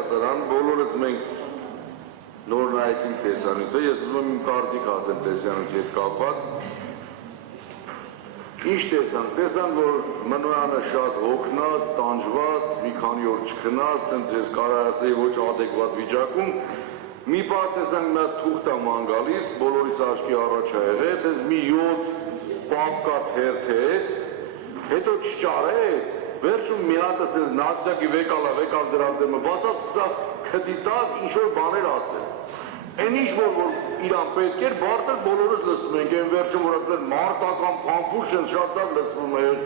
դատարան, բոլորս մենք նոր նայեցինք տեսանյութը, ես ուզում եմ իմ կարծիք ասեմ տեսանյութի հետ կապված։ Ինչ տեսանք, տեսանք, որ Մնոյանը շատ հոգնած, տանջված, մի քանի օր չքնած, տենց ես կարող ասեի ոչ ադեկվատ վիճակում, մի պահ տեսանք նա թուղթ է ման գալիս, բոլորիս աչքի առաջ ա եղել, տենց մի 7 պապկա թերթեց, հետո չճարեց, վերջում մի հատ ասես նացյակի վեկալ դրան դեմը բացած սկսա քդի տակ ինչ-որ բաներ ասել։ Այն ինչ որ իրան պետք էր, բարձր բոլորս լսում ենք, այն վերջում որ ասել մարտական փամփուշ են շատ լավ լսվում էր,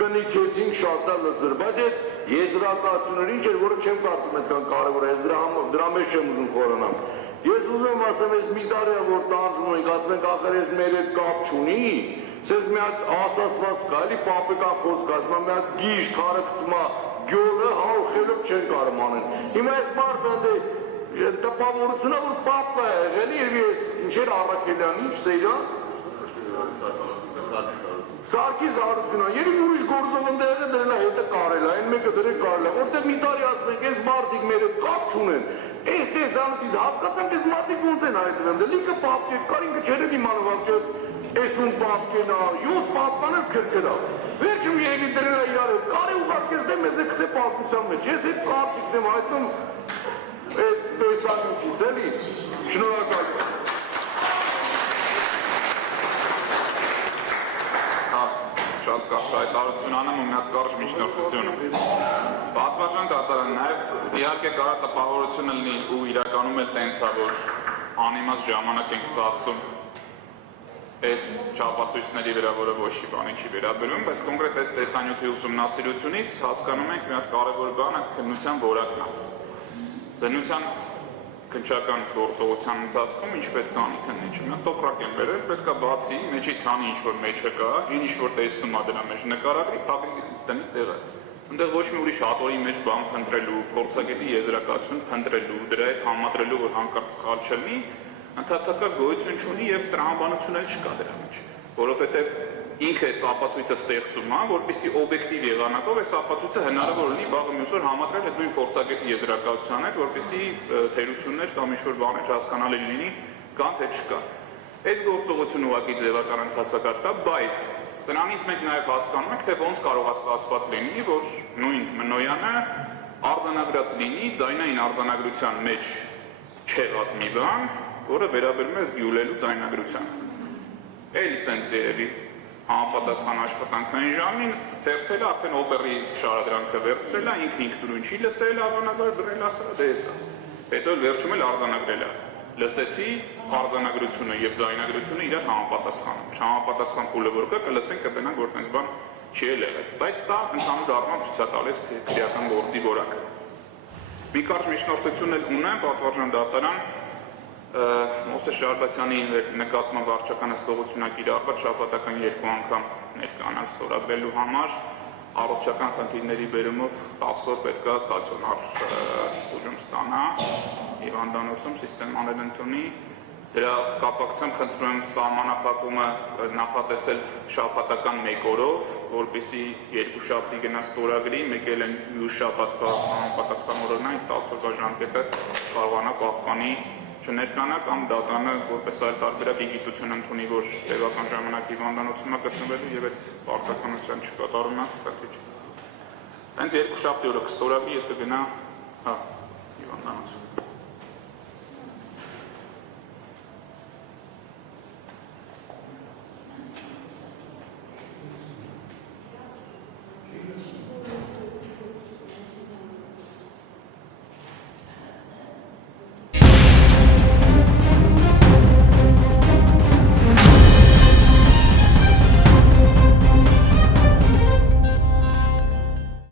կնիքեցինք շատ լավ լսվում, բայց այդ եզրակացությունները ինչ էր, որը չեմ կարծում այդքան կարևոր է, դրա մեջ չեմ ուզում խորանալ։ Ես ուզում եմ ասեմ, այս մի տարի է որ տանջում ենք, ասում ենք ախր ես մեր հետ կապ չունի, սես մի հատ ասացված կա, էլի պապեկան խոսք ասում, մի հատ գիժ, քարակցմա, գյոլը հաղորդելով չեն կարող անել։ Հիմա այս մարդը տպավորությունը որ պապը է եղել և ես ինչեր Առաքելյան, ինչ Սեյրան Սարգիս Հարությունյան, երբ ուրիշ գործով ընդեղ է դրել է հետը կարել է, այն մեկը դրել կարել է, որտեղ մի տարի ասում ենք, այս մարդիկ մեր հետ կապ չունեն, այս տեսանյութից հասկացանք, այս մարդիկ ոնց են հայտնվել, լիքը պապք է, կար ինքը չեր իմանով ապջոց, այս ուն պապք են, 7 պապքան էլ քրքրա, վերջում եղի դրել է իրար հետ, կարի ուղարկես դեմ ես է քսե պապության մեջ, ես հետ պապքից եմ հայտնում այդ տեսանյութից, էլի, շնորհակալ եմ։ Շատ կարգավիճակություն անեմ ու մի հատ կարճ միջնորդություն։ Պատվարժան դատարան նաև իհարկե կարող է տպավորություն լինի ու իրականում էլ տենց է, որ անիմաստ ժամանակ ենք ծախսում այս չափածույցների վրա, որը ոչ մի բանի չի վերաբերվում, բայց կոնկրետ այս տեսանյութի ուսումնասիրությունից հասկանում ենք մի հատ կարևոր բանը քննության որակն է։ Քննության քննչական գործողության ընթացքում ինչ պետք է անի քննիչը։ Մի հատ տոպրակ են բերել, պետք է բացի, մեջից անի ինչ-որ մեջը կա, ինչ-որ տեսնում է դրա մեջ նկարագրի, փակի տնի տեղը։ Այնտեղ ոչ մի ուրիշ հատորի մեջ բան փնտրելու, փորձագետի եզրակացություն փնտրելու, դրա հետ համադրելու, որ հանկարծ սխալ չլինի, ընդհանրական գոյություն չունի եւ տրամաբանություն էլ չկա դրա մեջ, որովհետեւ ինքը այս ապացույցը ստեղծում է, որպեսզի օբյեկտիվ եղանակով այս ապացույցը հնարավոր լինի վաղը մյուս օր համադրել այդ նույն փորձագետի եզրակացության հետ, որպեսզի թերություններ կամ ինչ-որ բաներ հասկանալի լինի կան թե չկա։ Այս գործողությունը ուղղակի ձևական ընթացակարգ է, բայց սրանից մենք նաև հասկանում ենք, թե ոնց կարող է ստացված լինի, որ նույն Մնոյանը արձանագրած լինի ձայնային արձանագրության մեջ չեղած մի բան, որը վերաբերում է գյուլելու ձայնագրությանը։ Էլ սենց երևի համապատասխան աշխատանքային ժամին թերթել է արդեն օպերի շարադրանքը վերցրել է, ինքը ինքնուրույն չի լսել, արձանագրել դրել ասել դե էսա։ Հետո վերջում էլ արձանագրել է։ Լսեցի արձանագրությունը եւ ձայնագրությունը իրար համապատասխանում։ Համապատասխան փուլը որ կա, կլսենք կտենանք որ տենց բան չի եղել։ Բայց սա ընդհանուր առմամբ ցույց է տալիս քրեական գործի որակը։ Մի կարճ միջնորդություն էլ ունեմ, պատվարժան դատարան Մովսես Շարբացյանի նկատմամբ վարչական հսկողությունակիր արված շաբաթական 2 անգամ ներկանալ ստորագրելու համար առողջական խնդիրների բերումով 10 օր պետք է ստացիոնար ուժում ստանա հիվանդանոցում սիստեմաներ ընդունի դրա կապակցությամբ խնդրում եմ սահմանափակումը նախատեսել շաբաթական 1 օրով որպեսզի 2 շաբթի գնա ստորագրի մեկ էլ են մյուս շաբաթվա համապատասխան օրերն այն 10 օրվա ժամկետը կարողանա պահպանի չներկանա կամ դատարանը որպես այլ տարբերակ գիտություն ընդունի, որ տևական ժամանակ հիվանդանոցում է գտնվելու եւ այդ պարտականության չկատարումը պետք չէ։ Հենց 2 շաբթի օրը կստորագրի եւ կգնա հիվանդանոց։